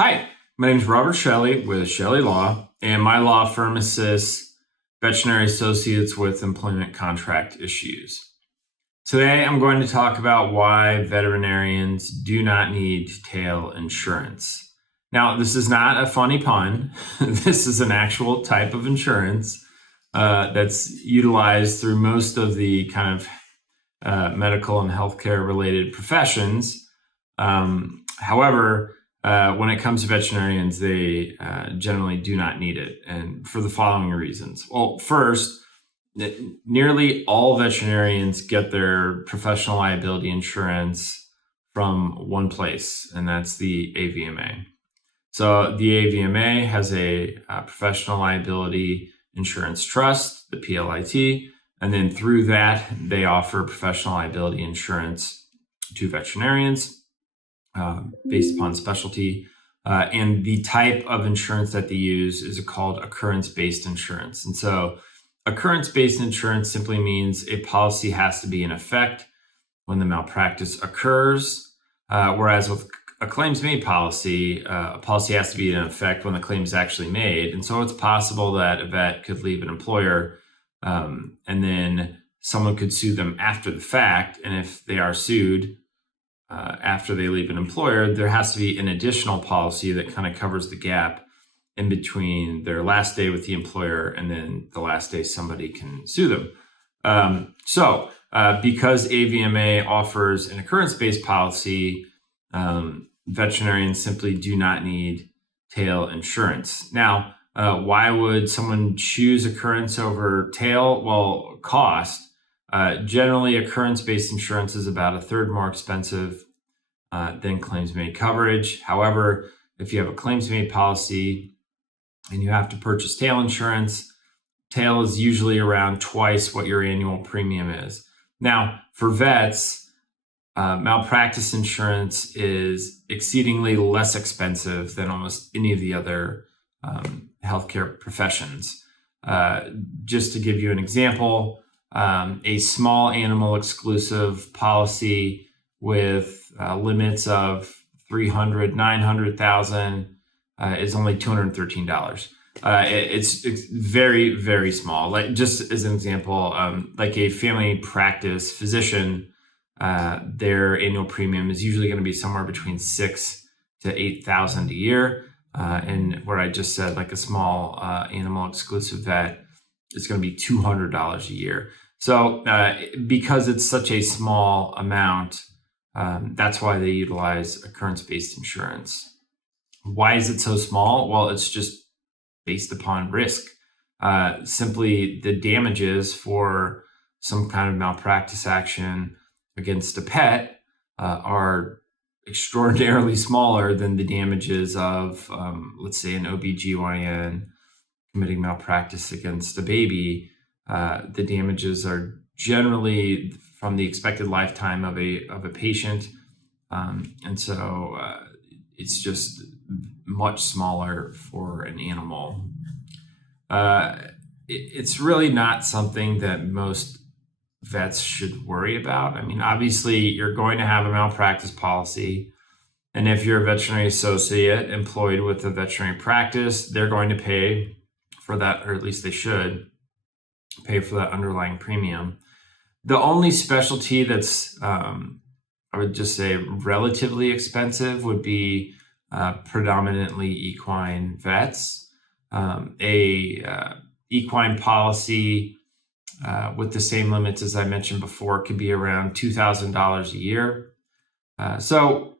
Hi, my name is Robert Chelle with Chelle Law, and my law firm assists veterinary associates with employment contract issues. Today, I'm going to talk about why veterinarians do not need tail insurance. Now, this is not a funny pun. This is an actual type of insurance that's utilized through most of the kind of medical and healthcare related professions. However, when it comes to veterinarians, they generally do not need it, and for the following reasons. Well, first, nearly all veterinarians get their professional liability insurance from one place, and that's the AVMA. So the AVMA has a professional liability insurance trust, the PLIT, and then through that, they offer professional liability insurance to veterinarians. Based upon specialty. And the type of insurance that they use is called occurrence-based insurance. And so occurrence-based insurance simply means a policy has to be in effect when the malpractice occurs, whereas with a claims-made policy, a policy has to be in effect when the claim is actually made. And so it's possible that a vet could leave an employer and then someone could sue them after the fact. And if they are sued, after they leave an employer, there has to be an additional policy that kind of covers the gap in between their last day with the employer and then the last day somebody can sue them. Because AVMA offers an occurrence-based policy, veterinarians simply do not need tail insurance. Now, why would someone choose occurrence over tail? Well, cost. Generally, occurrence-based insurance is about a third more expensive than claims-made coverage. However, if you have a claims-made policy and you have to purchase tail insurance, tail is usually around twice what your annual premium is. Now, for vets, malpractice insurance is exceedingly less expensive than almost any of the other healthcare professions. Just to give you an example, a small animal exclusive policy with limits of $300,000, $900,000 is only $213. It's very, very small. Like, just as an example, like a family practice physician, their annual premium is usually going to be somewhere between $6,000 to $8,000 a year. And where I just said, like a small animal exclusive vet, it's going to be $200 a year. So because it's such a small amount, that's why they utilize occurrence-based insurance. Why is it so small? Well, it's just based upon risk. Simply the damages for some kind of malpractice action against a pet are extraordinarily smaller than the damages of, let's say, an OBGYN committing malpractice against a baby. The damages are generally from the expected lifetime of a patient, and so it's just much smaller for an animal. It's really not something that most vets should worry about. I mean, obviously, you're going to have a malpractice policy, and if you're a veterinary associate employed with a veterinary practice, they're going to pay for that, or at least they should pay for that underlying premium. The only specialty that's, I would just say, relatively expensive would be predominantly equine vets. Equine policy with the same limits as I mentioned before could be around $2,000 a year. So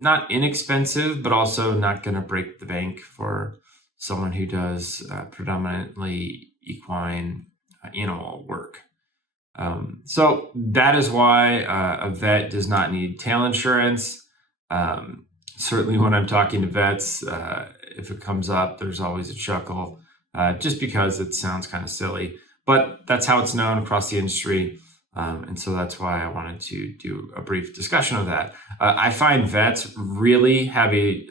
not inexpensive, but also not going to break the bank for someone who does predominantly equine animal work. So that is why a vet does not need tail insurance. Certainly when I'm talking to vets, if it comes up, there's always a chuckle, just because it sounds kind of silly, but that's how it's known across the industry. And so that's why I wanted to do a brief discussion of that. I find vets really have a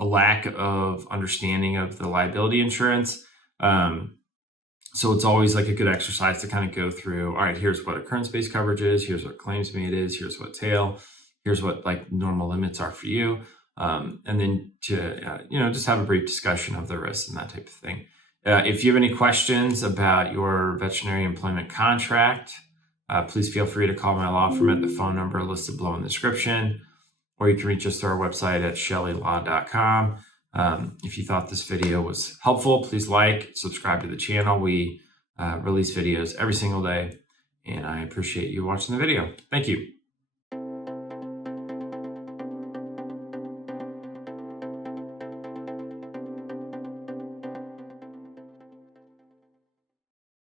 lack of understanding of the liability insurance. So it's always like a good exercise to kind of go through, all right, here's what occurrence-based coverage is, here's what claims made is, here's what tail, here's what like normal limits are for you. and then to just have a brief discussion of the risks and that type of thing. If you have any questions about your veterinary employment contract, please feel free to call my law firm at the phone number listed below in the description, or you can reach us through our website at chellelaw.com. If you thought this video was helpful, please subscribe to the channel. We release videos every single day, and I appreciate you watching the video. Thank you.